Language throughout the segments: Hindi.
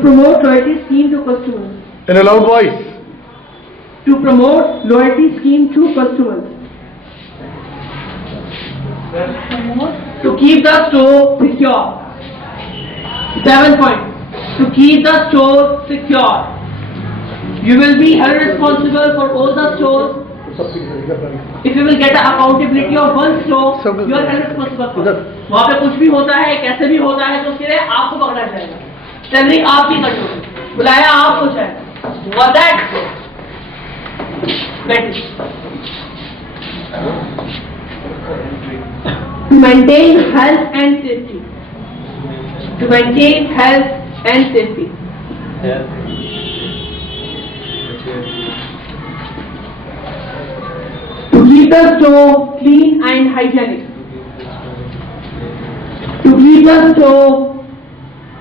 promote loyalty scheme to customers. In a loud voice. To promote loyalty scheme to customers. To keep the store secure. 7 point. To keep the store secure. You will be held responsible for all the stores. If you will get the accountability of one store, you are held responsible for. वहाँ पे कुछ भी होता है, कैसे भी होता है, तो उसके लिए आपको पकड़ा जाएगा. सैलरी आपकी कट होगी, बुलाया आपको जाएगा. Got that? To maintain health and safety. To maintain health and safety. To keep the store clean and hygienic. To keep the store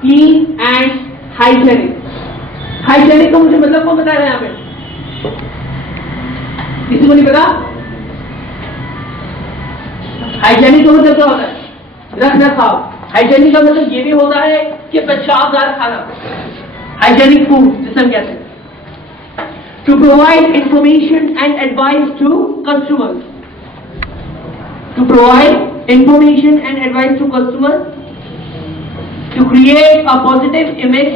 clean and hygienic. Hygienic का मुझे मतलब कौन बताएगा यहाँ पे? किसी को नहीं पता? हाइजेनिक का मतलब क्या होता है? रख रखाव. हाइजेनिक का मतलब ये भी होता है कि पेशाबदार खाना. हाइजेनिक फूड जिसे हम कहते हैं. To provide information and advice to customers. To provide information and advice to customers. To create a positive image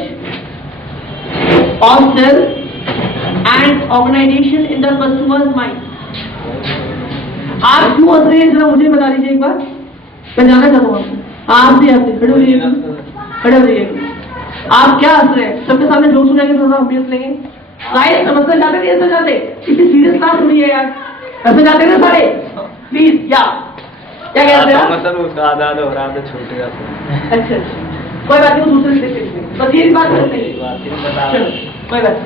of self and organization in the customer's mind. आप क्यों हंस रहे हैं जरा मुझे बता दीजिए एक बार. मैं जानना चाहता हूँ आपसे खड़े हो जाइए. आप क्या हंस रहे हैं? सबके सामने जोक सुनाएंगे थोड़ा हम भी हंस लेंगे. सारे समझना चाहते नहीं ऐसा चाहते. इतनी सीरियस क्लास हो रही है यार. ऐसा चाहते ना सारे. प्लीज क्या कहते हैं? मतलब उसका आधा हो रहा है छोटे जाते. अच्छा कोई बात नहीं. दूसरे से बस ये बात करते हैं. कोई बात.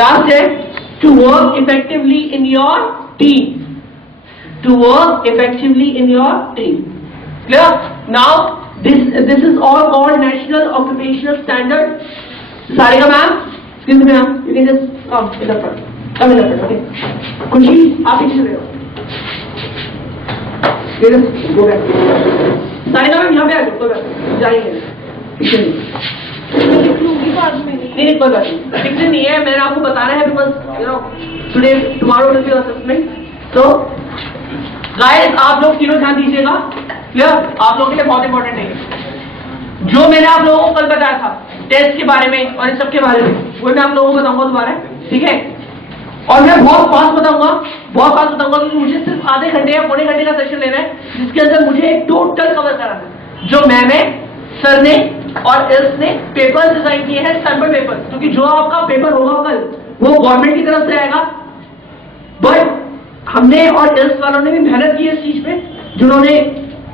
लास्ट है to work effectively in your team. To work effectively in your team. Clear? Now this is all called National Occupational Standard. Sarika ma'am, excuse me ma'am, you can just come in the front. Come in the front, okay? खुशी आप पीछे रहो. Go back. सारिका मैम यहाँ पे आ जाओ. कोई बात नहीं जाएंगे पीछे नहीं. नहीं कोई बात नहीं. फिक्र नहीं है. मैंने आपको बताना है because you know today tomorrow will be assessment. तो गाइस आप लोग तीनों ध्यान दीजिएगा. क्लियर? आप लोगों के लिए बहुत इंपॉर्टेंट है जो मैंने आप लोगों को कल बताया था टेस्ट के बारे में और इन सब के बारे में. वो मैं आप लोगों को बताऊंगा दोबारा. ठीक है? और मैं बहुत फास्ट बताऊंगा क्योंकि मुझे सिर्फ आधे घंटे या पौने घंटे का सेशन लेना है जिसके अंदर मुझे टोटल कवर कराना है. जो मैंने सर ने और एल्स ने पेपर डिजाइन किए हैं, सैंपल पेपर. क्योंकि जो आपका पेपर होगा कल वो गवर्नमेंट की तरफ से आएगा. बट हमने और एल्स वालों ने भी मेहनत की है इस चीज पे, जिन्होंने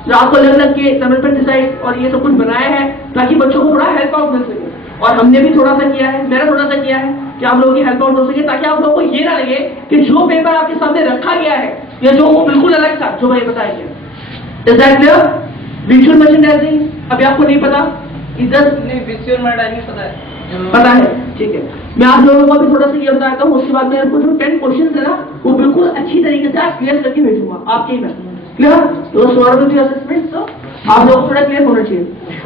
रात को अलग अलग के सैंपल डिजाइन और ये सब कुछ बनाया है ताकि बच्चों को थोड़ा हेल्प आउट मिल सके. और हमने भी थोड़ा सा किया है, मैंने थोड़ा सा किया है कि आप लोगों की हेल्प आउट हो सके ताकि आप लोगों को ये ना लगे कि जो पेपर आपके सामने रखा गया है या जो वो बिल्कुल अलग था जो मैंने बताया गया. Is that clear? Visual merchandising अभी आपको नहीं पता. इधर नहीं विजुअल मर्चेंडाइजिंग पता है. ठीक है. मैं आप लोगों को भी थोड़ा सा ये बताता हूँ. उसके बाद में आपको जो 10 क्वेश्चन है ना वो बिल्कुल अच्छी तरीके से आप क्लियर करके भेजूंगा आपके ही में. क्लियर? तो सॉल्व असेसमेंट तो आप लोगों को थोड़ा क्लियर होना चाहिए.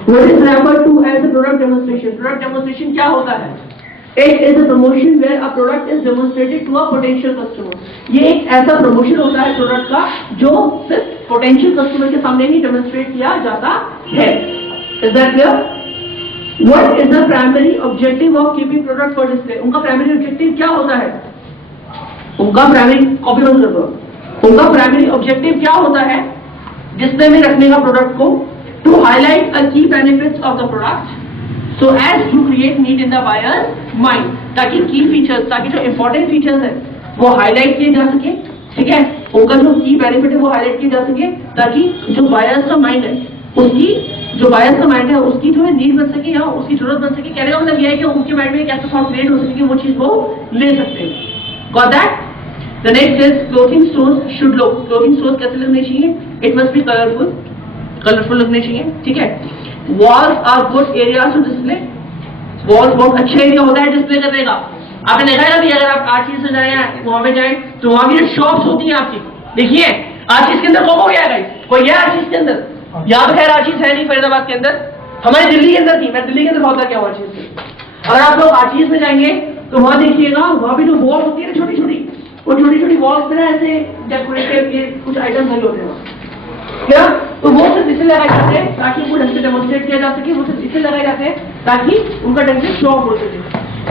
What is referred to as a product demonstration. Product demonstration क्या होता है? It is a promotion where a product is demonstrated to a potential customer. ये एक ऐसा प्रमोशन होता है प्रोडक्ट का जो सिर्फ पोटेंशियल कस्टमर के सामने ही डेमोंस्ट्रेट किया जाता है. Is that clear? What is the primary objective of keeping product for display? उनका प्राइमरी ऑब्जेक्टिव क्या होता है? उनका प्राइमरी ऑब्जेक्टिव क्या होता है डिस्प्ले में रखने का प्रोडक्ट को? To highlight a key benefits of the product. So as to create need in the buyer's mind. ताकि की फीचर्स, ताकि जो इम्पोर्टेंट फीचर्स है वो हाईलाइट किए जा सके. ठीक है? उनका जो की बेनिफिट है वो हाईलाइट किए जा सके ताकि जो बायर्स का माइंड है उसकी जो है नीड बन सके या उसकी जरूरत बन सके. कहने का मतलब यह है कि उनके माइंड में एक ऐसा थॉट क्रिएट हो सके कि वो चीज वो ले सकते हैं. Got that? The next is clothing stores should look. Clothing stores कैसे लगने चाहिए? It must be कलरफुल लगने चाहिए. ठीक है? Walls are good areas to display. Walls बहुत अच्छा एरिया होता है डिस्प्ले करने का. आपने देखा है ना अगर आप आशीष से जाए वहां पे जाए तो वहां की जो शॉप्स होती हैं आपकी, देखिए आशीष के अंदर कौन हो गया गाइस? कोई है आशीष के अंदर? यहाँ तो खैर आशीष है नहीं फरीदाबाद के अंदर. हमारी दिल्ली के अंदर थी, मैं दिल्ली के अंदर बहुत क्या हुआ चीज से। अगर आप लोग आरटीएस में जाएंगे तो वहां देखिएगा, वहां भी जो वॉल होती है छोटी छोटी, वो छोटी छोटी वॉल्स पे ना ऐसे डेकोरेटिव ये कुछ आइटम लगे होते हैं क्या, तो वो सिर्फ इसलिए लगाए जाते हैं ताकि वो ढंग से डेमोन्स्ट्रेट किया जा सके, वो सिर्फ इसलिए लगाए जाते हैं ताकि उनका ढंग से शो ऑफ हो सके।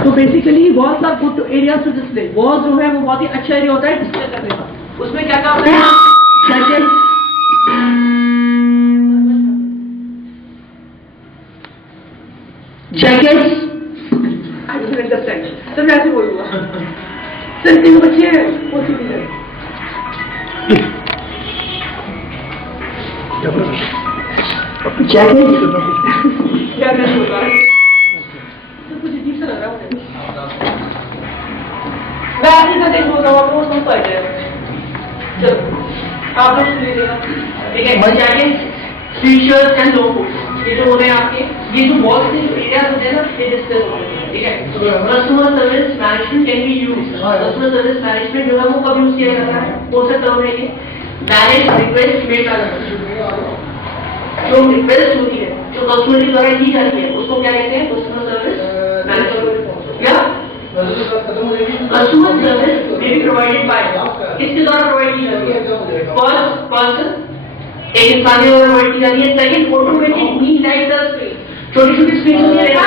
तो basically walls are good areas to display. Walls जो है वो बहुत ही अच्छा एरिया होता है डिस्प्ले करने का। उसमें क्या क्या होता है, जैकेट्स, आई डोंट अंडरस्टैंड, तो मैं ऐसे बोलूंगा सिर्फ तीन बच्चे हैं वो सीधी है जैकेट क्या मैं बोल रहा है, तो कुछ अजीब सा लग रहा है मुझे। मैं ऐसे का देख बोल रहा हूँ, वो समझ आ जाएगा। चलो आप लोग सुन लीजिएगा, ठीक है। जैकेट, टी-शर्ट एंड लोगो, ये जो होते हैं आपके, ये जो बहुत से एरियाज होते हैं ना, ये डिस्कस होते हैं, ठीक है। Customer service management can be used. Customer service management जो है वो कब यूज किया जाता है, कौन सा टर्म है ये, मैनेज रिक्वेस्ट मेड बाय, जो रिक्वेस्ट होती है जो कस्टमर के द्वारा की जाती है उसको क्या कहते हैं, कस्टमर सर्विस मैनेजमेंट। या customer service may be provided by, किसके द्वारा प्रोवाइड की जाती है, फर्स्ट पर्सन, एक इंसान के द्वारा प्रोवाइड की जाती है। Second, automatic mean like the screen, छोटी छोटी स्क्रीन होती है ना,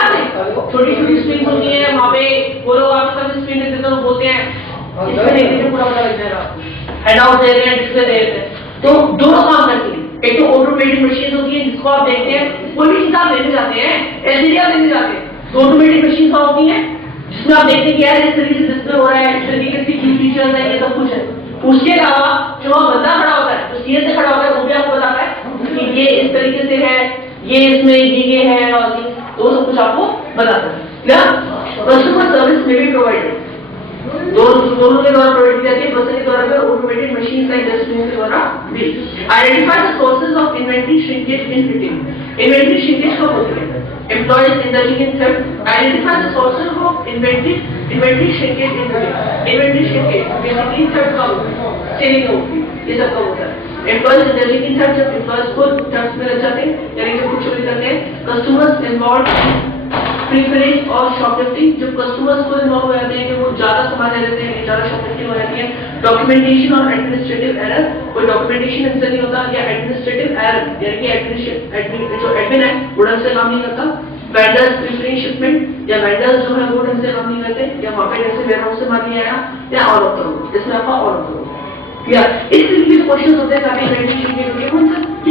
छोटी छोटी स्क्रीन होती है, वहाँ पे वो लोग आपके साथ स्क्रीन देखते हैं, बोलते हैं इसमें देखने से पूरा पता लग जाएगा, हैंडआउट दे रहे हैं, डिस्प्ले दे रहे हैं। तो दोनों काम करती है, एक तो ऑटोमेटिक मशीन होती है जिसको आप देखते हैं, कोई भी हिसाब देने जाते हैं, एलसीडी देने जाते हैं, तो ऑटोमेटिक मशीन क्या होती है जिसमें आप देखते हैं कि यार इस तरीके से डिस्प्ले हो रहा है, इस तरीके से की फीचर्स है, ये सब कुछ है। उसके अलावा जो वहाँ बंदा खड़ा होता है, जो सीए से खड़ा होता है, वो भी आपको बताता है कि ये इस तरीके से है, ये इसमें ये है, और तो सब कुछ आपको बताता है। क्या कस्टमर सर्विस में भी प्रोवाइडेड, दोनों के द्वारा प्रोवाइड की जाती है, पर्सन के द्वारा भी, ऑटोमेटेड मशीन लाइक डस्टबिन के द्वारा भी। Identify the sources of inventory shrinkage in fitting. Inventory shrinkage कब होती है, employees indulging in theft. Identify the sources of inventory shrinkage in fitting. Inventory shrinkage basically theft कब होता है, सेलिंग होती है, ये सब कब होता है। एम्प्लॉयज इंडल्जिंग इन थेफ्ट, जब एम्प्लॉयज को थेफ्ट में लग जाते हैं, यानी कि कुछ चोरी करते हैं। कस्टमर्स इन्वॉल्व प्रीफरेंस और शॉपलिफ्टिंग, जब कस्टमर्स को इन्वॉल्व हो जाते हैं कि वो ज्यादा सामान ले लेते हैं, ज्यादा शॉपलिफ्टिंग हो जाती है। डॉक्यूमेंटेशन और एडमिनिस्ट्रेटिव एरर, कोई डॉक्यूमेंटेशन ढंग से नहीं होता, या एडमिनिस्ट्रेटिव एरर यानी कि जो एडमिन है वो ढंग से काम नहीं करता। वेंडर्स प्रीफरेंस शिपमेंट, या वेंडर्स जो है वो ढंग से काम नहीं करते, या वहाँ पे जैसे वेयरहाउस से माल नहीं आया, या ऑल ऑफ द, इसमें आपका ऑल ऑफ द, या इस तरीके के क्वेश्चन होते हैं ताकि ये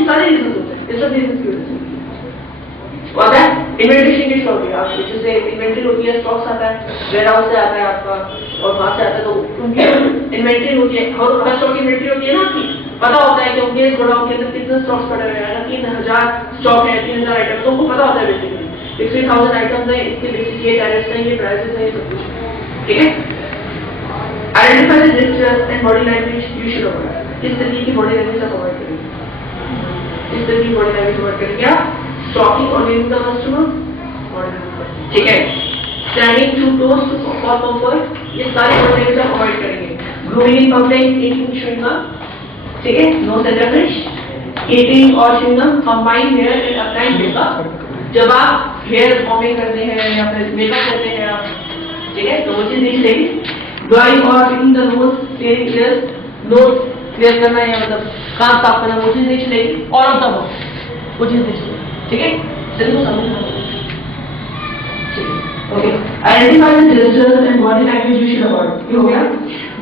सारे रीजन होते हैं, ये सब रीजन की वजह से होता है। इन्वेंटरी श्रिंकेज क्या होती है, आप जैसे इन्वेंटरी होती है, स्टॉक्स आता है, वेयरहाउस से आता है आपका और वहां से आता है, तो उनकी इन्वेंटरी होती है, और हर स्टॉक की इन्वेंटरी होती है ना, आपकी पता होता है कि उनके गोडाउन के अंदर कितने स्टॉक्स पड़े हुए हैं, 3000 स्टॉक है, 3000 आइटम, तो उनको पता होता है बेसिकली 60,000 आइटम्स है, इसके बेसिस ये टैरिफ्स हैं, ये प्राइसेस हैं, ये सब कुछ, ठीक है। Identify the gestures and body language you should avoid, किस तरीके की बॉडी लैंग्वेज आप अवॉइड करेंगे, इस तरीके की बॉडी लैंग्वेज अवॉइड करेंगे आप। Talking or leaving the customer, ठीक है। Standing too close to for comfort, ये सारी बॉडी आप अवॉइड करेंगे। Grooming in public, eating chewing gum, ठीक है, no selfish, eating और chewing gum, combine hair and applying makeup, जब आप हेयर फॉर्मिंग करते हैं या फिर मेकअप करते हैं आप, ठीक है, तो वो चीज नहीं सही। Blowing और picking the nose, clearing ears, nose clear करना या मतलब कान साफ करना, वो चीज नहीं चलेगी। और अब तब वो चीज नहीं चलेगी, ठीक है, सभी को समझना होगा, ठीक है, okay. Identify the gestures and body language you should avoid, ये हो गया।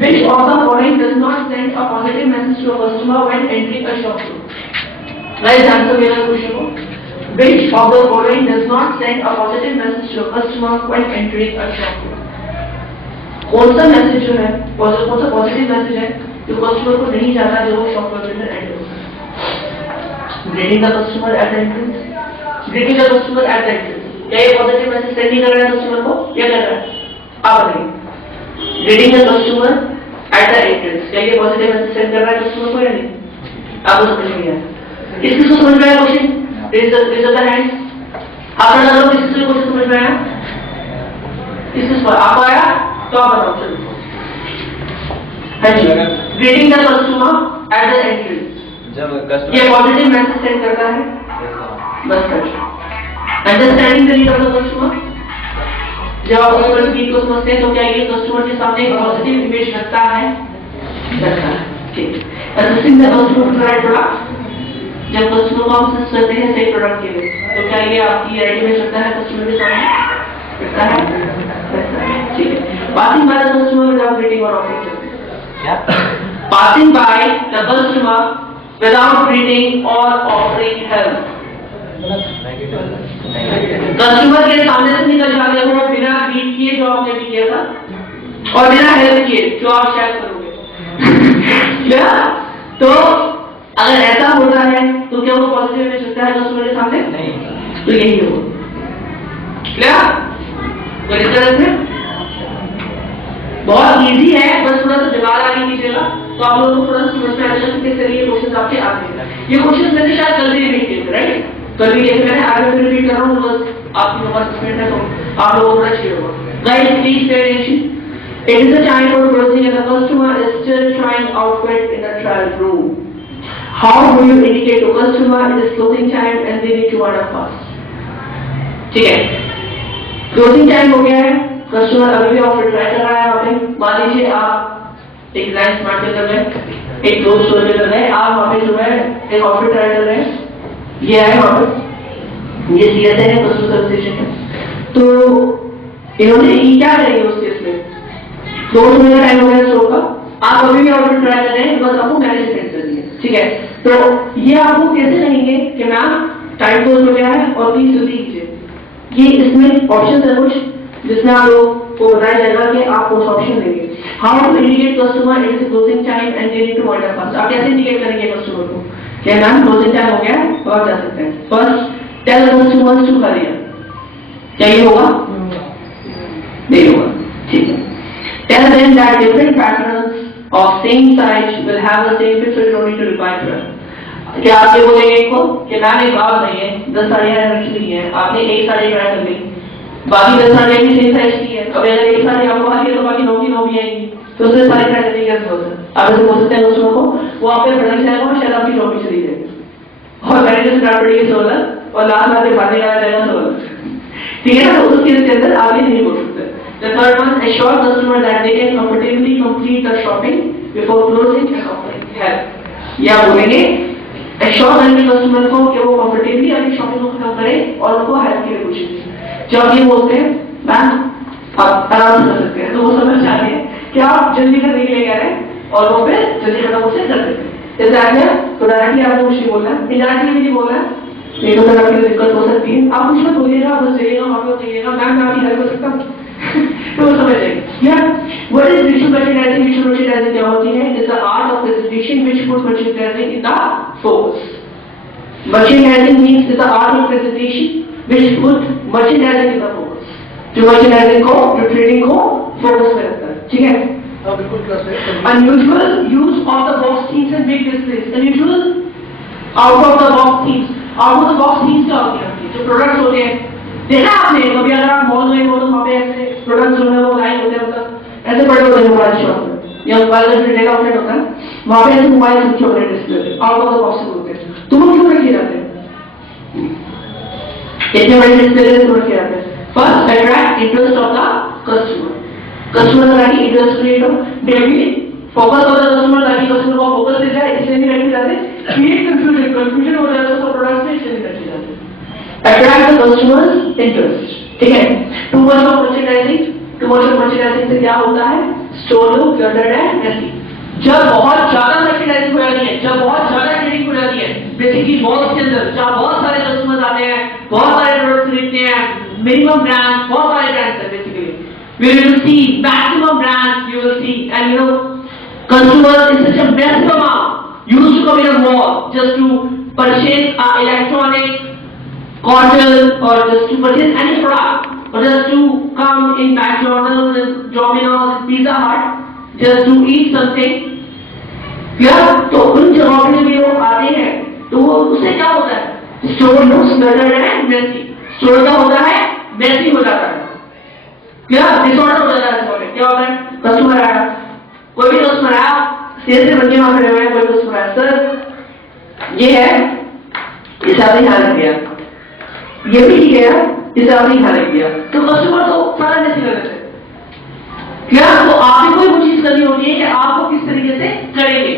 Which of the following does not send a positive message to a customer when entering a shop? Guys, answer मेरा क्वेश्चन को। Which of the following does not send a positive message to a customer when entering a shop? कौन सा मैसेज जो है, कौन सा पॉजिटिव मैसेज है जो कस्टमर को नहीं जाता जब वो शॉप पर एंटर होता है? Greeting the customer at the entrance, greeting the customer at the entrance, क्या ये पॉजिटिव मैसेज सेंड नहीं कर रहा है कस्टमर को, क्या कर रहा है, आप बताइए। Greeting the customer at the entrance, क्या ये पॉजिटिव मैसेज सेंड कर रहा है कस्टमर को या नहीं, आपको समझ में आया? किसको समझ में आया क्वेश्चन? रेज द हैंड, हाथ उठा लो, किसको क्वेश्चन समझ में आया? किसको आपको आया तो आप बताओ, चलो। हाँ जी, greeting the customer at the entrance, ये पॉजिटिव मैसेज सेंड करता है, बस कर। Understanding the need of the customer, जब आप कस्टमर की नीड को समझते हैं तो क्या ये कस्टमर के सामने एक पॉजिटिव इमेज रखता है? ठीक। Assisting the customer to right product, जब कस्टमर को आप असिस्ट करते हैं सही प्रोडक्ट के लिए, तो क्या ये आपकी राइट इमेज रखता है कस्टमर के सामने? रखता है। ठीक है। Passing by the customer without greeting और ऑफरिंग, क्या? Passing by the customer without greeting और ऑफरिंग हेल्प, कस्टमर के सामने से निकल जाते हो बिना ग्रीट किए जो आपने भी किया था और बिना हेल्प किए जो आप शायद करोगे। क्या? तो अगर ऐसा होता है तो क्या वो पॉजिटिव इमेज रखता है कस्टमर के सामने? नहीं। तो यही होगा। क्या? कोई दिक्कत है? बहुत इजी है, बस थोड़ा सा दिमाग आगे कीजिएगा तो आप लोगों को थोड़ा सा समझ में आ जाएगा कि किस तरह ये क्वेश्चन आपके आते हैं। ये क्वेश्चन मैंने शायद कल भी रिपीट किए थे, राइट? कल भी देख रहे हैं, आगे भी रिपीट कर रहा हूँ, बस आपकी नंबर सस्पेंड है तो आप लोगों को थोड़ा चाहिए होगा। Guys please pay attention, it is a time for closing and the customer is still trying outfit in a trial room. How do you indicate to customer it is closing time and they need to order fast? ठीक है, क्लोजिंग टाइम हो गया है, कस्टमर अभी भी ऑफर ट्राई कर रहा है वहाँ पे। मान लीजिए आप एक लाइन स्मार्ट पे कर रहे हैं, एक दो स्टोर पे कर रहे हैं, आप वहाँ पे जो है एक ऑफर ट्राई कर रहे हैं, ये है वहाँ पे, ये सीएस है कस्टमर सर्विस है। तो इन्होंने क्या करेंगे उस केस में? 2 मिनट का टाइम हो गया स्टोर का, आप अभी भी ऑफर ट्राई कर रहे हैं, बस आपको मैनेज सेंड कर दिया, ठीक है? तो ये आपको कैसे कहेंगे कि मैम टाइम क्लोज हो गया है और प्लीज जल्दी कीजिए। ये इसमें ऑप्शन है कुछ जिसमें आप लोग को बताया जाएगा कि आप कौन सा ऑप्शन देंगे। How to indicate customer it is closing time and they need to order fast. आप कैसे इंडिकेट करेंगे कस्टमर को कि मैम क्लोजिंग टाइम हो गया है तो आप जा सकते हैं? First tell customers to hurry up, क्या ये होगा? नहीं होगा, ठीक है। Tell them that different patterns of same size will have the same picture, no need to reply to it. क्या आप ये बोलेंगे इनको कि मैम एक बात नहीं है, 10 साड़ियाँ रखी है, आपने एक साड़ी ट्राई कर ली, बाकी 10 साड़ियाँ भी सेम साइज की है, अब अगर एक साड़ी आपको आ गई तो बाकी 9 की 9 भी आएंगी, तो उससे सारी ट्राई करने की क्या जरूरत है? आप ऐसे बोल सकते हैं कस्टमर को, वो आप पे प्रोडक्ट जाएगा और शायद आपकी जॉब भी चली जाएगी और मैंने जो स्टार्ट पड़ी 16 और लास्ट में बातें आ जाएगा 16, ठीक है ना? तो उस केस के अंदर आप ये नहीं बोल सकते। The third one, assure customer that they can comfortably complete the shopping before closing and offering help। या बोलेंगे एश्योर करेंगे कस्टमर को कि वो कंफर्टेबली अपनी शॉपिंग को खत्म करें और उनको हेल्प के लिए पूछेंगे। जब ये बोलते हैं मैम आप आराम से कर सकते हैं, तो वो समझ जाते हैं कि आप जल्दी करने के लिए कह रहे हैं और वो फिर जल्दी खत्म उसे कर देते हैं। इस आगे तो डायरेक्टली आपको कुछ नहीं बोलना है, इनडायरेक्टली भी नहीं बोलना है, नहीं तो फिर आपकी दिक्कत हो सकती है। आप कुछ मत बोलिएगा, बस जाइएगा वहाँ पे जाइएगा, मैम मैं आपकी हेल्प कर सकता हूँ तो वो समझ जाएंगे। या what is visual merchandising? Visual merchandising क्या होती है? It's the art of presentation which puts merchandising in the focus. Merchandising means it's the art of presentation which puts merchandising in the focus. जो merchandising को, जो trading को focus में रखता है, ठीक है? बिल्कुल क्लास है। Unusual use of the box themes and big displays. Unusual out of the box themes. Out of the box themes क्या होती है? जो products होते हैं, देखा आपने कभी अगर आप मॉल में हो तो वहाँ पे ऐसे प्रोडक्ट्स जो है वो लाइन होते हैं, मतलब ऐसे बड़े होते हैं मोबाइल शॉप में या मोबाइल का रिटेल आउटलेट होता है, वहाँ पे ऐसे मोबाइल रखे होते हैं display out of the box होते हैं, तो वो क्यों रखे जाते हैं? इतने बड़े डिस्प्ले क्यों रखे जाते हैं? First attract interest of the customer, customer का इंटरेस्ट क्रिएट हो, daily focus of the customer ताकि कस्टमर को फोकस दे जाए, इसलिए नहीं रखे जाते, क्रिएट कंफ्यूजन हो जाए तो प्रोडक्ट में इसलिए नहीं रखे जाते। Attract the customer's interest, ठीक है? Too much of merchandising, too much of merchandising से क्या होता है? Store look cluttered and messy। जब बहुत ज़्यादा merchandising हो जाती है, जब बहुत ज़्यादा ट्रेडिंग हो जाती है, बेसिकली मॉल्स के अंदर जहाँ बहुत सारे कस्टमर्स आते हैं, बहुत सारे प्रोडक्ट्स खरीदते हैं, मिनिमम ब्रांड्स, बहुत सारे ब्रांड्स हैं basically, we will see maximum brands, you will see, and you know, consumers in such a massive amount used to come in a mall just to purchase electronic cotton or just to purchase any product or just to come in McDonald's and Domino's and Pizza Hut just to eat something, क्या? तो उन जगहों पे भी लोग आते हैं तो वो उससे क्या होता है? Store looks cluttered and messy, store का होता है मेसी हो जाता है, क्या? डिसऑर्डर हो जाता है स्टोर में। क्या होता है? कस्टमर आया, कोई भी कस्टमर आया, सेल से बंदे वहां खड़े हुए हैं, कोई कस्टमर आया, सर ये है, इसे आपने ध्यान रखिए, ये भी ठीक है यार, इसे आपने ख्याल किया तो कस्टमर तो सारा जैसे कर देते हैं क्या। तो आपने कोई वो चीज करनी होती है कि आपको किस तरीके से करेंगे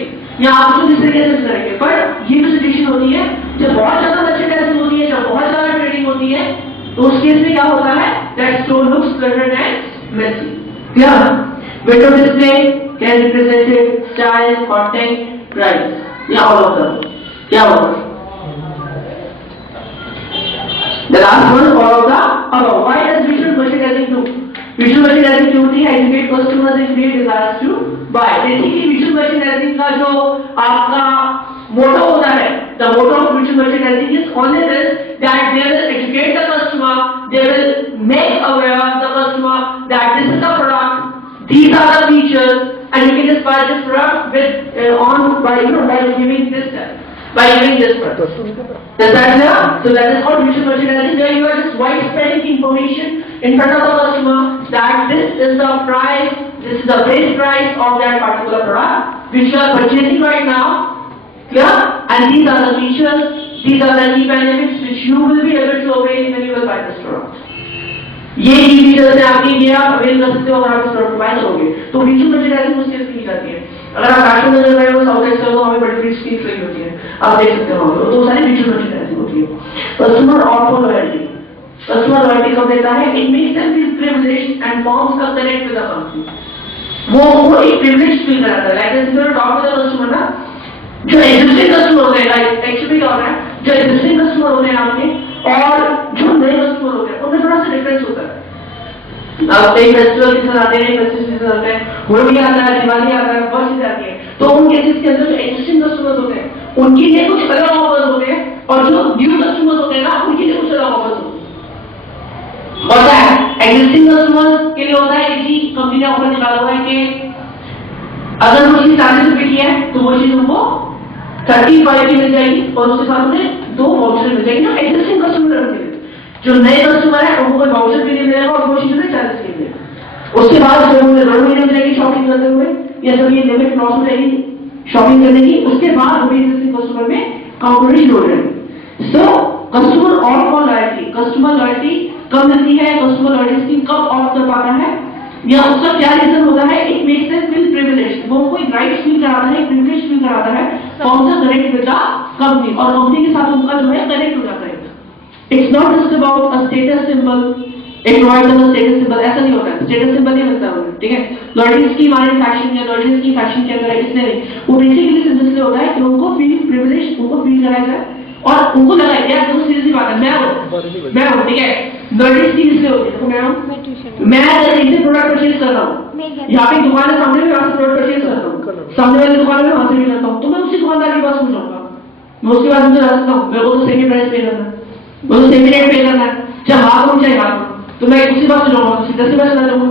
या आपको किस तरीके से करेंगे। पर ये जो सिचुएशन होती है जब बहुत ज्यादा मर्चेंडाइजिंग होती है, जब बहुत ज्यादा ट्रेडिंग होती है, तो उस केस में क्या होता है, that store looks cluttered and messy. क्या window display can represented style, content, price या ऑल ऑफ द क्या होगा। The last one, all of the above. Why does visual merchandising do? Visual merchandising क्योंकि educate customers and create desires to buy. Basically visual merchandising का जो आपका motto होता है, the motto of visual merchandising is only this, that they will educate the customer, they will make aware the customer that this is the product, these are the features, and you can just buy this product with by giving this step. By giving this product. Does that clear? So that is called visual merchandising, where you are just white spreading information in front of the customer that this is the price, this is the base price of that particular product which you are purchasing right now. Clear? And these are the features, these are the key benefits which you will be able to avail when you will buy this product. ये की फीचर्स है आपके, ये आप अवेल कर सकते हो अगर आप इस प्रोडक्ट बाय करोगे। तो विजुअल मर्चेंडाइजिंग उसके की जाती है। अगर आप फैशन में गए हो साउथ एक्स तो हमें बड़ी बड़ी स्क्रीन लगी होती है, आप देख सकते हो, तो सारी विजुअल मर्चेंडाइजिंग होती है। Customer auto loyalty, customer loyalty कब देता है, it makes them feel privileged and forms a connect with the company. वो एक प्रिविलेज फील कराता है, like this is talk with the customer ना, जो एग्जिस्टिंग कस्टमर होते हैं, लाइक एक्चुअली क्या होता है, जो एग्जिस्टिंग कस्टमर होते हैं आपके और जो नए कस्टमर होते हैं उनमें थोड़ा सा डिफरेंस होता है। अब कई फेस्टिवल सीजन आते हैं, फेस्टिवल सीजन आते हैं, होली आता है, दिवाली आता है, बहुत चीजें आती है, तो उन केसेस के अंदर जो एक्जिस्टिंग कस्टमर्स होते हैं उनके लिए कुछ अलग ऑफर्स होते हैं और जो न्यू कस्टमर्स होते हैं ना उनके लिए कुछ अलग ऑफर्स होता है। एग्जिस्टिंग कस्टमर्स के लिए होता है कि कंपनी ने ऑफर निकाला हुआ है कि अगर वो चीज 40 रुपए की है तो वो चीज उनको 35 की मिल जाएगी और उसके साथ में 2 वाउचर मिल जाएंगे। जो एक्जिस्टिंग कस्टमर होते हैं, जो नए कस्टमर है उनको कोई वाउचर भी नहीं मिलेगा और वो चीजें 40 की मिलेगी। उसके बाद जो उन्हें 2 महीने मिलेगी शॉपिंग करते हुए या जब ये लिमिट क्रॉस हो जाएगी शॉपिंग करने की, उसके बाद वो एक्जिस्टिंग कस्टमर में काउंटर शुरू हो जाएगी। So customer of for loyalty, customer loyalty कब मिलती है, कस्टमर लॉयल्टी स्कीम कब ऑफ कर पाता है या उसका क्या रीजन होता है, it makes them feel privileged, वो कोई राइट फील कराता है, प्रिविलेज फील कराता है, forms a connect with the company और कंपनी के साथ उनका जो है कनेक्ट हो जाता है। It's not just about a status symbol, एक प्रोवाइड करना स्टेटस सिंबल, ऐसा नहीं होता है, स्टेटस सिंबल नहीं मिलता है, ठीक है। लॉयल्टी स्कीम हमारे फैशन या लॉयल्टी स्कीम फैशन के अंदर है, इसलिए नहीं, वो बेसिकली इसलिए होता है कि उनको फील प्रिविलेज, उनको फील कराया जाए और उनको लगा यार तो सीधी बात है, मैं हूं, ठीक है। लॉयल्टी स्कीम इसलिए होती है, तो मैं अगर इनसे प्रोडक्ट परचेज कर रहा हूँ, यहाँ पे दुकान है सामने में, वहां से प्रोडक्ट परचेज करता हूँ, सामने वाली दुकान में वहां से भी करता हूँ, तो मैं उसी दुकानदार के पास पहुंच जाऊंगा, मैं उसके पास मुझे रास्ता हूँ, मेरे को तो सेमी प्राइस पे करना है, मुझे सेमी रेट पे करना है, चाहे हाथ हो चाहे हाथ हो, तो मैं उसी बात से जाऊंगा, सीधा सीधा चला जाऊंगा,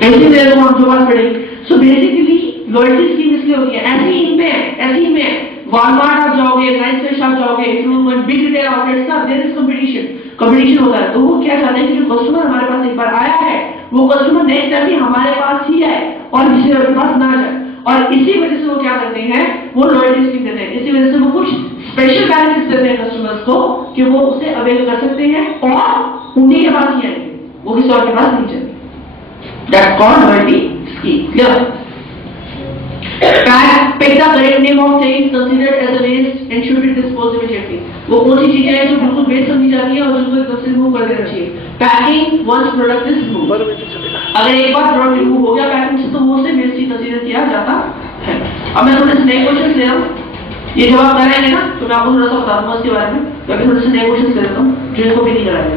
कैसे दे दूंगा जो बात पड़ेगी। सो बेसिकली लॉयल्टी स्कीम इसलिए होती है। ऐसे ही में वॉलमार्ट आप जाओगे, नाइस फ्रेश आप जाओगे, बिग रिटेल आउटलेट्स का देयर इज कंपटीशन होता है। तो वो क्या चाहते हैं कि जो कस्टमर हमारे पास एक बार आया है वो कस्टमर नेक्स्ट टाइम भी हमारे पास ही आए और किसी और के पास ना जाए, और इसी वजह से वो क्या करते हैं, वो लॉयल्टी स्कीम देते हैं। इसी वजह से वो कुछ स्पेशल बेनिफिट्स देते हैं कस्टमर्स को कि वो उसे अवेल कर सकते हैं और उन्हीं के पास ही आएंगे, वो किसी और के पास नहीं जाएंगे। That's called loyalty scheme. Clear? pick the correct name of things considered as a waste and should be disposed immediately. वो कौन सी चीजें हैं जो बिल्कुल वेस्ट समझी जाती है और जिनको एकदम से रिमूव कर देना चाहिए। Packing once product is remove, अगर एक बार प्रोडक्ट रिमूव हो गया पैकिंग से तो वो उसे वेस्ट ही कंसीडर किया जाता है। अब मैं थोड़े से नए क्वेश्चन ले रहा हूँ, ये जवाब कराएंगे ना तो मैं आपको थोड़ा सा बता दूंगा इसके बारे में, क्योंकि थोड़े से नए क्वेश्चन ले लेता हूँ जो इसको भी नहीं कराएंगे।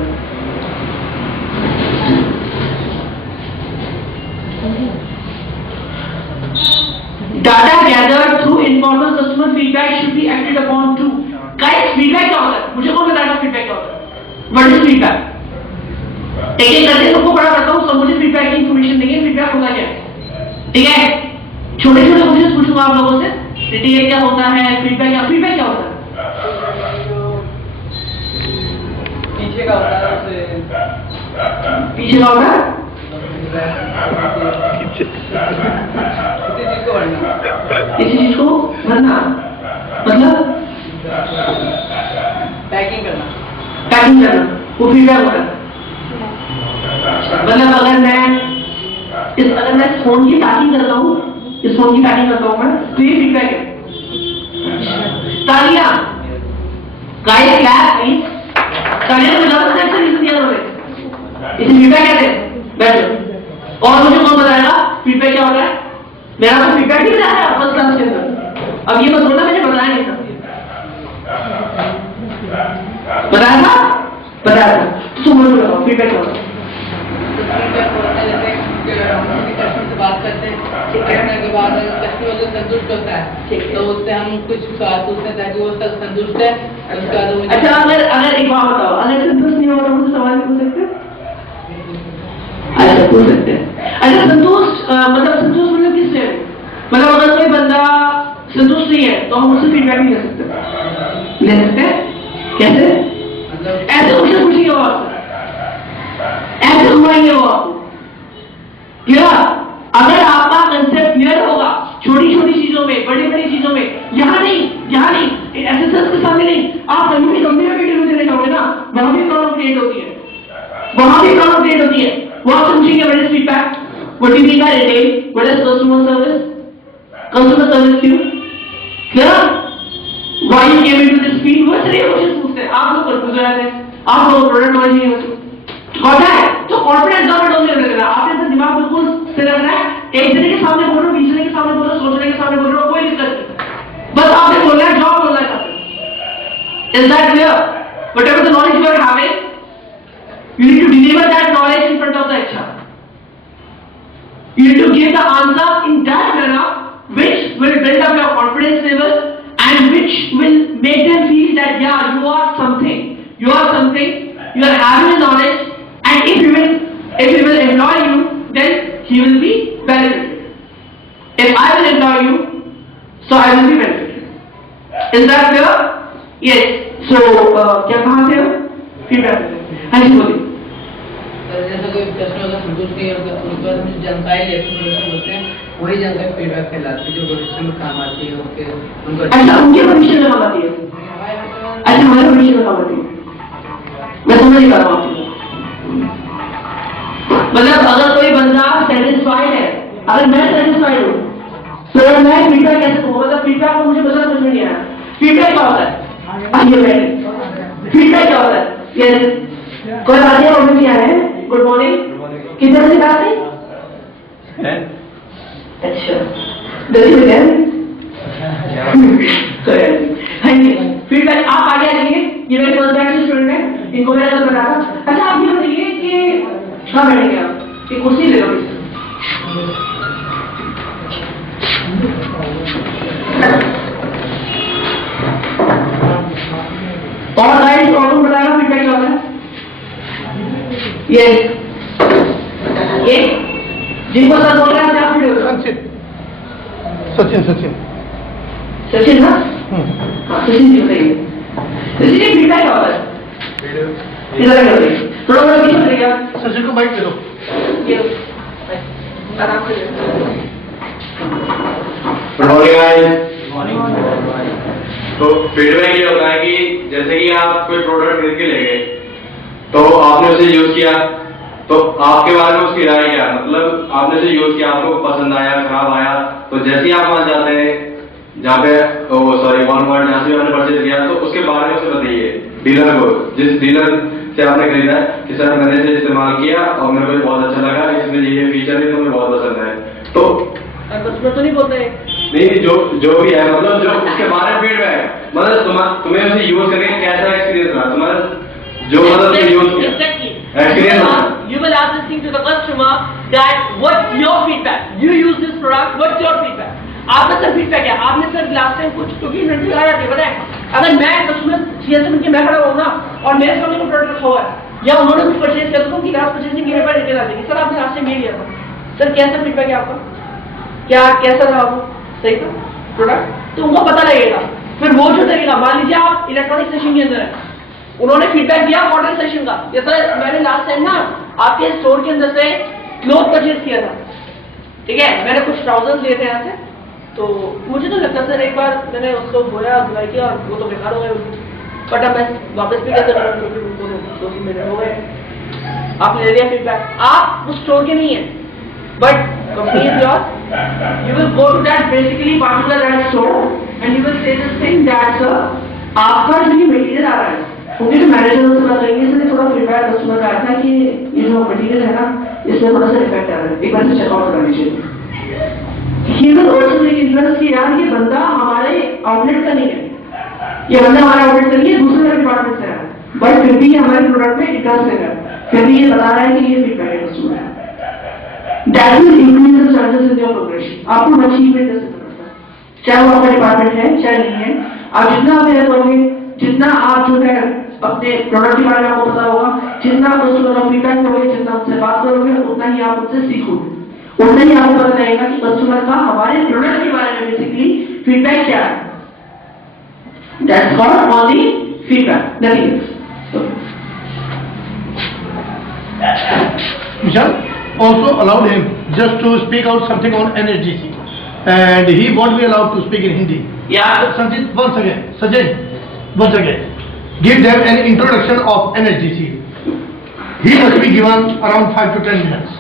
Data gathered through informal customer feedback should be acted upon too. Guys, feedback क्या होता है? मुझे कौन बताएगा feedback क्या होता है? What is feedback? एक करके सबको पढ़ा करता हूँ, सब मुझे feedback की information देंगे, feedback होता क्या है? ठीक है? छोटे-छोटे क्वेश्चन पूछूंगा आप लोगों से, ठीक है? क्या होता है? feedback क्या होता है? पीछे का होता है, पीछे का होता है? किसी चीज को भरना, मतलब पैकिंग करना, पैकिंग करना, वो फीडबैक होता है। मतलब अगर मैं इस फोन की पैकिंग करता हूँ, इस फोन की पैकिंग करता हूँ मैं, तो ये फीडबैक है। तालियां, गाइस क्लैप प्लीज। तालियां तो ज्यादा अच्छा रीजन दिया उन्होंने, इसे फीडबैक कहते हैं। बैठो। और मुझे कौन बताएगा फीडबैक क्या होता है? मेरा तो फीडबैक ही बताया था फर्स्ट क्लास के अंदर। अब ये मत बोलना मैंने बताया नहीं था। बताया था? बताया था। तो तुम बोलो फीडबैक क्या होता है? कस्टमर से बात करते हैं, करने के बाद अगर कस्टमर से संतुष्ट होता है तो उससे हम कुछ बात पूछते हैं ताकि वो संतुष्ट है। उसका तो अच्छा, अगर एक बात बताओ, अगर संतुष्ट नहीं होगा तो मुझे सवाल पूछ सकते हैं? अच्छा, पूछ सकते हैं। अच्छा, संतुष्ट मतलब किससे? मतलब अगर कोई बंदा संतुष्ट नहीं है तो हम उससे फीडबैक नहीं ले सकते। ले सकते हैं? कैसे? ऐसे क्वेश्चन पूछेंगे वो आपसे, ऐसे घुमाएंगे वो आपको। क्या अगर आपका कंसेप्ट क्लियर होगा छोटी छोटी चीजों में, बड़ी बड़ी चीजों में, यहाँ नहीं एसएसएस के सामने नहीं, आप कहीं भी कंपनी में इंटरव्यू देने जाओगे ना, वहां भी प्रॉब्लम क्रिएट होती है, वो आपसे पूछेंगे what is feedback, what do you mean by retail, what is customer service क्यों, क्या why you came into this field, वो सारे क्वेश्चन पूछते हैं। आप लोग कंफ्यूज हो जाते हैं, आप लोग प्रोडक्ट नॉलेज नहीं होती होता है, तो कॉन्फिडेंस ज्यादा नहीं रखना, आपके अंदर दिमाग बिल्कुल स्थिर रखना है। एक जने के सामने बोल रहे हो, 20 जने के सामने बोल रहे हो, 100 जने के सामने बोल रहे हो, कोई दिक्कत नहीं, बस आपने बोलना है, जॉब बोलना है। Is that clear? Whatever the knowledge you are having, you need to deliver that knowledge in front of the HR. You need to give the answer in that manner which will build up your confidence level and which will make them feel that yeah, you are something, you are having the knowledge, and if he will employ you, then he will be benefited. If I will employ you, so I will be benefited. Is that clear? Yes. So क्या कहाँ से हो? फीडबैक। हाँ जी बोलिए। जैसे कोई कस्टमर का संतुष्ट नहीं होगा, उसके बाद हम जानकारी लेते हैं, वही जानकारी फीडबैक फैलाते हैं जो भविष्य में काम आती है उनको। अच्छा, उनके भविष्य में काम आती है। अच्छा, हमारे भविष्य में काम आती है। मैं समझ नहीं पा रहा हूँ। मतलब अगर कोई बंदा सेटिस्फाइड है, अगर मैं सेटिस्फाइड हूँ, तो मैं फीडबैक कैसे दूँ? मतलब फीडबैक को मुझे समझ में नहीं आया। फीडबैक क्या होता है? फीडबैक क्या होता है? यस, कोई बात नहीं है। Good morning. कितने बजे बात है? अच्छा, 10 बजे। हाँ जी, फीडबैक आप आगे आ जाइए। ये मेरे कॉन्ट्रैक्ट स्टूडेंट है, इनको मैंने कल बताया था। अच्छा, आप ये बताइए कि कहाँ बैठेंगे आप? एक कुर्सी ले लो। और गाइस प्रॉब्लम बताएगा फीडबैक क्या होता है? ये जिनको सर बोल रहे हैं क्या फीडबैक? सचिन ना? हाँ, सचिन जी बताइए। सचिन फीडबैक क्या होता है? इधर कर दीजिए, थोड़ा बड़ा पीछे करिएगा। सचिन को बाइक दे दो। ये आराम से। Good morning. तो फीडबैक ये होता है कि जैसे कि आप कोई प्रोडक्ट खरीद के ले गए, तो आपने उसे यूज किया, तो आपके बारे में उसकी राय क्या, मतलब आपने उसे यूज किया, आपको पसंद आया, खराब आया, तो जैसे ही आप वहां जाते हैं जहाँ पे वॉलमार्ट जहाँ से आपने परचेज किया, तो उसके बारे में उसे बताइए डीलर को, जिस डीलर से आपने खरीदा है कि सर मैंने इसे इस्तेमाल किया और मेरे को बहुत अच्छा लगा, इसमें ये फीचर है तो मुझे बहुत पसंद है। तो कस्टमर तो नहीं बोलते हैं? नहीं, जो भी है, मतलब जो उसके बारे में फीडबैक, मतलब तुम्हें उसे यूज करके कैसा एक्सपीरियंस रहा तुम्हारा, जो मतलब यूज किया experience. You will ask this thing to the customer that what's your feedback? You use this product, what's your feedback? आपका सर फीडबैक है, आपने सर लास्ट टाइम कुछ क्योंकि इन्वेंटरी आ जाती है, पता है? अगर मैं कस्टमर सीएसएम के मैं खड़ा हूँ ना और मेरे सामने कोई प्रोडक्ट रखा हुआ है या उन्होंने कुछ परचेज किया तो उनकी लास्ट परचेजिंग मेरे पर रिटेल आ जाएगी, सर आपने लास्ट टाइम ये लिया था, सर कैसा फीडबैक है आपका, क्या कैसा रहा आपको, सही था प्रोडक्ट, तो उनको पता लगेगा। फिर वो जो तरीका, मान लीजिए आप इलेक्ट्रॉनिक सेशन के अंदर है, उन्होंने फीडबैक दिया मॉडल सेशन का, ये सर मैंने लास्ट टाइम ना आपके स्टोर के अंदर से क्लोथ परचेज किया था, ठीक है, मैंने कुछ ट्राउजर्स लिए थे यहाँ से, तो मुझे तो लगता सर एक बार मैंने उसको धोया धुलाई किया और वो तो बेकार हो गए, बट अब मैं वापस भी कैसे करूँ क्योंकि उनको 2-3 महीने हो गए, आपने ले लिया फीडबैक, आप उस स्टोर के नहीं है, but company is your, you will go to that basically particular that store and you will say this thing that sir आपका जो ये मटेरियल आ रहा है, उनके जो मैनेजर से बात करेंगे, इसलिए थोड़ा फीडबैक कस्टमर का आया था कि ये जो मटेरियल है ना इसमें थोड़ा सा इफेक्ट आ रहा है, एक बार से चेकआउट कर लीजिए। He will also take interest कि यार ये बंदा हमारे आउटलेट का नहीं है, ये बंदा हमारे आउटलेट का नहीं है, दूसरे डिपार्टमेंट से है, बट फिर भी हमारे प्रोडक्ट में इंटरेस्ट है, फिर भी ये बता रहा है कि ये फीडबैक है customer. That will increase the chances in your progression. आपको अचीवमेंट कैसे करना है, चाहे वो आपका डिपार्टमेंट है चाहे नहीं है, आप जितना मेहनत करोगे, जितना आप जो है अपने प्रोडक्ट के बारे में आपको पता होगा, जितना कस्टमर का फीडबैक लोगे, जितना उनसे बात करोगे, उतना ही आप उनसे सीखोगे, उतना ही आपको पता लगेगा कि कस्टमर का हमारे प्रोडक्ट के बारे में बेसिकली फीडबैक क्या है। That's called only feedback, nothing else. Vishal also allowed him just to speak out something on NSDC, and he won't be allowed to speak in Hindi. Yeah. Sanjit, once again, Sajid, once again, give them an introduction of NSDC. He must be given around 5 to 10 minutes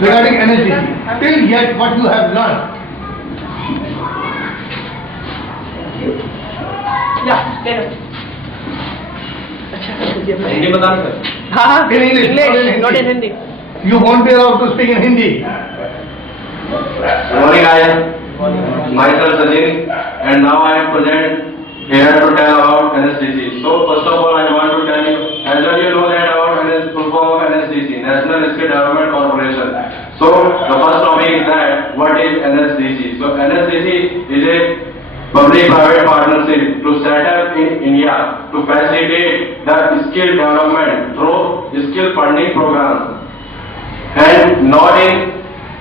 regarding NSDC. Till yet, what you have learned. Yeah, tell us. अच्छा, हिंदी बता रहे सर? हाँ हाँ, In English, not in Hindi. You won't be allowed to speak in Hindi. Morning, I am myself Sajid, and now I am present here to tell about NSDC. So first of all, I want to tell you, as well you know that about full form of NSDC, National Skill Development Corporation. So the first topic is that what is NSDC? So NSDC is a public-private partnership to set up in India to facilitate the skill development through skill funding programs, and not in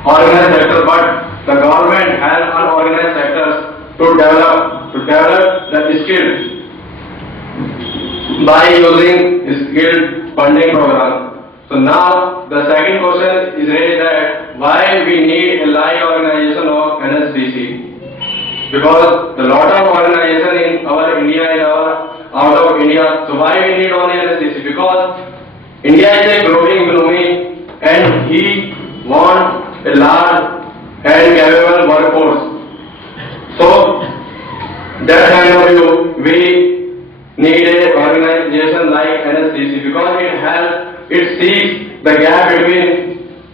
organized sector, but the government has unorganized sectors to develop the skills by using skill funding programs. So now the second question is raised that why we need a live organization of NSDC. Because a lot of organization in our India, out of India, so why we need only NSDC? Because India is a growing economy and he wants a large and capable workforce. So that kind of view, we need a organization like NSDC because it sees the gap between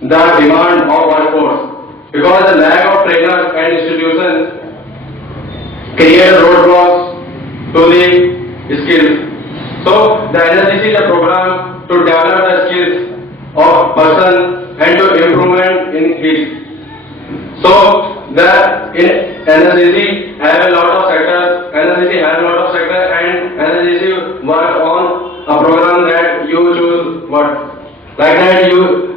the demand of workforce. Because the lack of trainers and institutions create roadblocks to the skills. So the NSDC is a program to develop the skills of person and to improvement in his. So the in NSDC have a lot of sectors. NSDC has a lot of sectors, and NSDC work on a program that you choose what. Like that,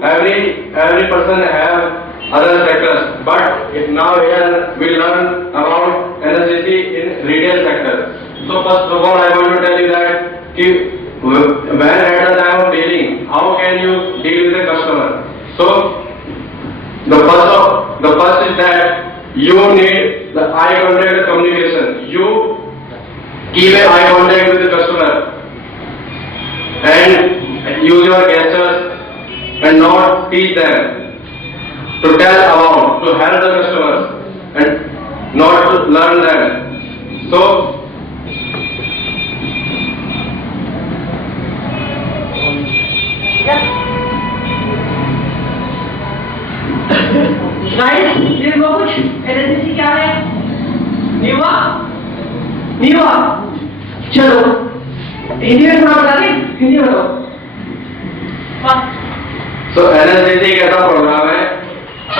every person have other sectors, but now here we learn about NSDC in retail sector. So first of all, I want to tell you that when at the time of dealing, how can you deal with a customer? So the first is that you need the eye contact communication. You keep an eye contact with the customer and use your gestures and not teach them. To tell about, to help the customers and not to learn them. So, guys, ये वो कुछ NSDC क्या है? नीवा? चलो, हिंदी में थोड़ा बता दें? हिंदी में बताओ। so NSDC एक ऐसा प्रोग्राम है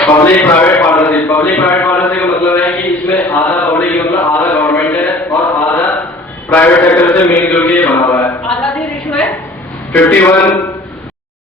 पब्लिक प्राइवेट पार्टनरशिप का मतलब है कि इसमें आधा पब्लिक मतलब आधा गवर्नमेंट है और आधा प्राइवेट सेक्टर से मिलजुल के बना हुआ है। आधा रेशियो है 51